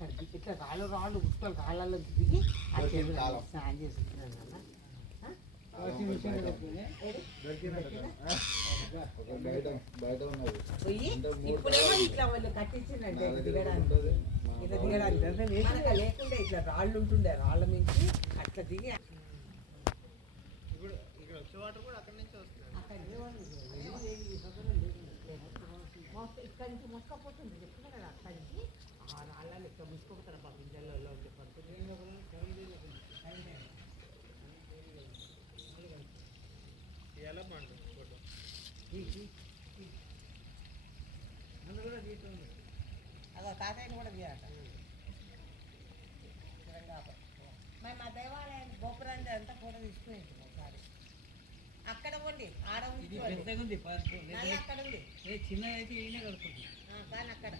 అక్కడ ఇట్లా రాళ్ళు రాళ్ళు గుట్టలు రాళ్ళలో దిగి స్నానం చేసుకుంటున్నాను ఇప్పుడేమో ఇట్లా వాళ్ళు కట్టించిందంటే దిగడానికి ఇట్లా దిగడానికి లేకుండా ఇట్లా రాళ్ళు ఉంటుండే రాళ్ళ నుంచి అట్లా దిగి ఇక్కడ నుంచి మొక్కపోతుంది చెప్తున్నా కదా అక్కడి నుంచి ఆ రాళ్ళని ఇక్కడ ముసుకోపోతారు మా గింజల్లో అదో తాతయ్యని కూడా తీయాలట మరి మా దేవాలయం గోపురాన్ని అంతా ఫోటో తీసుకుని ఒకసారి అక్కడ పోండి ఆడ ఉంది అక్కడ ఉంది చిన్న అయితే కడుతుంది కానీ అక్కడ